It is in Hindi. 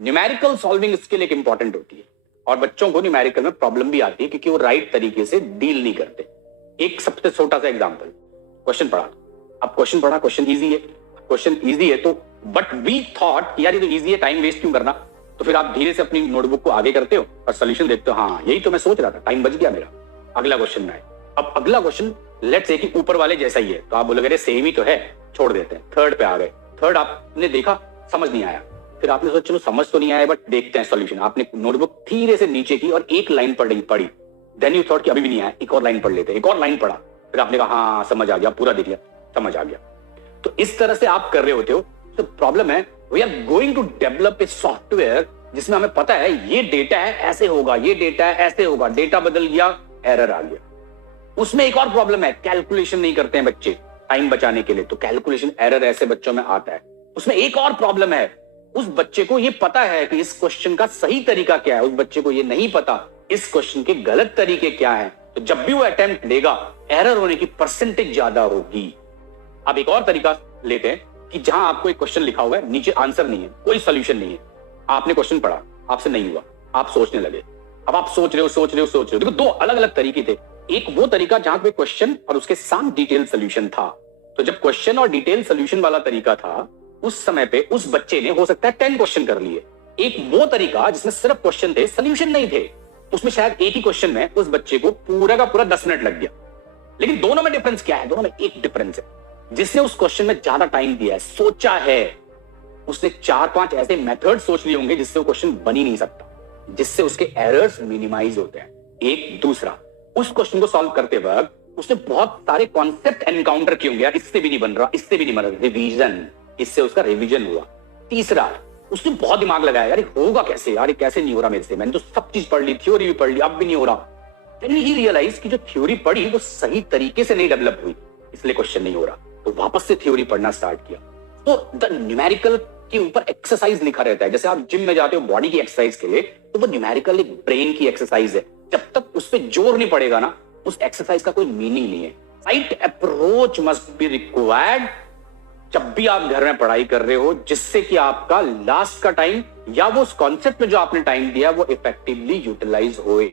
न्यूमेरिकल सॉल्विंग स्किल एक इंपॉर्टेंट होती है और बच्चों को न्यूमेरिकल में प्रॉब्लम भी आती है क्योंकि वो राइट तरीके से डील नहीं करते। एक सबसे छोटा सा एग्जांपल, क्वेश्चन पढ़ा, अब क्वेश्चन पढ़ा, क्वेश्चन इजी है, क्वेश्चन इजी है तो बट वी थॉट यार ये तो इजी है, टाइम वेस्ट क्यों करना, तो फिर आप धीरे से अपनी नोटबुक को आगे करते हो और सोल्यूशन देखते हो, हाँ यही तो मैं सोच रहा था, टाइम बच गया मेरा, अगला क्वेश्चन में आए। अब अगला क्वेश्चन लेट्स से कि ऊपर वाले जैसा ही है तो आप बोलोगे सेम ही तो है, छोड़ देते हैं। थर्ड पे आ गए, थर्ड आपने देखा समझ नहीं आया, फिर आपने सोचा चलो समझ तो नहीं आया बट देखते हैं सॉल्यूशन, आपने नोटबुक धीरे से नीचे की और एक लाइन पढ़ी, देन यू थॉट कि अभी भी नहीं आया, एक और लाइन पढ़ लेते हैं, एक और लाइन पढ़ा, फिर आपने कहा हाँ समझ आ गया, पूरा देख लिया, समझ आ गया। तो इस तरह से आप कर रहे होते हो। तो प्रॉब्लम है we are going to develop a software जिसमें हमें पता है ये डेटा है ऐसे होगा, ये डेटा है ऐसे होगा, डेटा बदल गया, एरर आ गया। उसमें एक और प्रॉब्लम है, कैलकुलेशन नहीं करते हैं बच्चे टाइम बचाने के लिए, तो कैलकुलेशन एरर ऐसे बच्चों में आता है। उसमें एक और प्रॉब्लम है, उस बच्चे को ये पता है कि इस क्वेश्चन का सही तरीका क्या है, उस बच्चे को ये नहीं पता इस क्वेश्चन के गलत तरीके क्या है, तो जब भी वो अटेम्प्ट लेगा एरर होने की परसेंटेज ज्यादा होगी। अब एक और तरीका लेते हैं कि जहां आपको एक क्वेश्चन लिखा हुआ है, नीचे आंसर नहीं है, कोई सोल्यूशन नहीं है, आपने क्वेश्चन पढ़ा, आपसे नहीं हुआ, आप सोचने लगे, अब आप सोच रहे हो। देखो दो अलग अलग तरीके थे, एक वो तरीका जहां पे क्वेश्चन और उसके साथ डिटेल सोल्यूशन था। तो जब क्वेश्चन और डिटेल सोल्यूशन वाला तरीका था उस समय पे उस बच्चे ने हो सकता है 10 क्वेश्चन कर लिए। एक वो तरीका जिसमें सिर्फ क्वेश्चन थे, सोल्यूशन नहीं थे, उसमें शायद एक ही क्वेश्चन में उस बच्चे को पूरा का पूरा 10 मिनट लग गया। लेकिन दोनों में डिफरेंस क्या है? दोनों में एक डिफरेंस है, जिसने उस क्वेश्चन में ज्यादा टाइम दिया है, सोचा है, उसने 4-5 ऐसे मेथड सोच लिए होंगे जिससे वो क्वेश्चन बन ही नहीं सकता, जिससे उसके एरर्स मिनिमाइज होते हैं। एक दूसरा, उस क्वेश्चन को सॉल्व करते वक्त उसने बहुत सारे कॉन्सेप्ट एनकाउंटर किए होंगे, यार इससे भी नहीं बन रहा, इससे भी नहीं बन रहा, रिवीजन, इससे उसका रिवीजन हुआ। तीसरा, उसने बहुत दिमाग लगाया, यार होगा कैसे, यार कैसे नहीं हो रहा मेरे से, मैंने तो सब चीज पढ़ ली, थ्योरी भी पढ़ ली, अब भी नहीं हो रहा। देन ही रियलाइज कि जो थ्योरी पढ़ी वो सही तरीके से नहीं डेवलप हुई, इसलिए क्वेश्चन नहीं हो रहा, तो वापस से थ्योरी पढ़ना स्टार्ट किया। तो द न्यूमेरिकल के ऊपर एक्सरसाइज लिखा रहता है, जैसे आप जिम में जाते हो बॉडी की एक्सरसाइज के लिए, तो वो न्यूमेरिकल एक ब्रेन की एक्सरसाइज है, जब तक उस पर जोर नहीं पड़ेगा ना उस एक्सरसाइज का कोई मीनिंग नहीं है। Right approach must be required जब भी आप घर में पढ़ाई कर रहे हो, जिससे कि आपका लास्ट का टाइम या वो उस कॉन्सेप्ट में जो आपने टाइम दिया वो इफेक्टिवली यूटिलाइज होए।